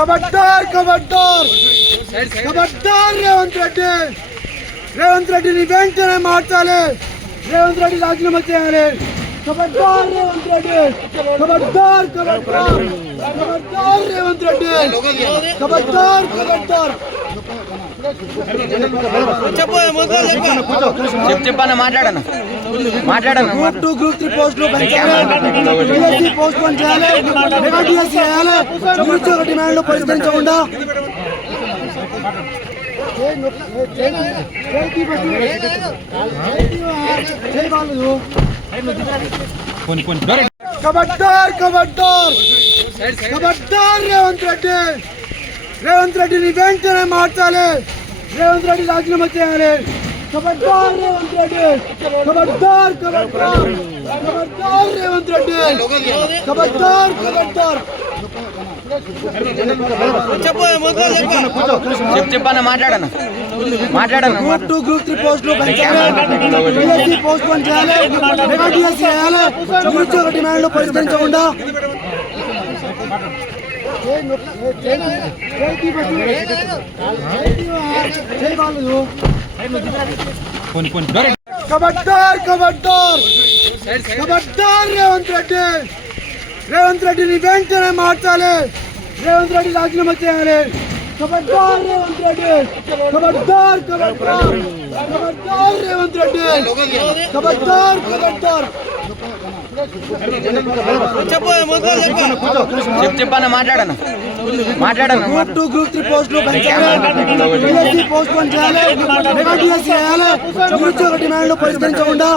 खबरदार खबरदार खबरदार रेवंत रेड्डी वेंटने मार्चाले रेवंत रेड्डी राजीनामा चेयाలి खबरदार रेवंत रेड्डी खबरदार खबरदार खबरदार रेवंत रेड्डी खबरदार खबरदार చెప్పన్న మాట్లాడను గ్రూప్ 2 గ్రూప్ 3 పోస్టులు పెంచాలి డిఎస్సి పోస్ట్ పోన్ చేయాలి మెగా డిఎస్సి చేయాలి నిరుద్యోగ డిమాండ్లు పరిష్కరించకుండా खबरदार खबरदार खबरदार रेवंत रेड्डी वेंटने मार्चाले रेवंत रेड्डी राजीनामा चेयाలి खबरदार रेवंत रेड्डी खबरदार खबरदार खबरदार रेवंत रेड्डी खबरदार खबरदार చెప్పన్న మాట్లాడను గ్రూప్ 2 గ్రూప్ 3 పోస్టులు పెంచాలి డిఎస్సి పోస్ట్ పోన్ చేయాలి మెగా డిఎస్సి చేయాలి నిరుద్యోగ డిమాండ్లు పరిష్కరించకుండా खबरदार खबरदार खबरदार रेवंत रेड्डी वेंटने मार्चाले रेवंत रेड्डी राजीनामा चेयाలి खबरदार रेवंत रेड्डी खबरदार खबरदार खबरदार रेवंत रेड्डी खबरदार खबरदार చెప్పన్న మాట్లాడను గ్రూప్ 2 గ్రూప్ 3 పోస్టులు పెంచాలి డిఎస్సి పోస్ట్ పోన్ చేయాలి మెగా డిఎస్సి చేయాలి నిరుద్యోగ డిమాండ్లు పరిష్కరించకుండా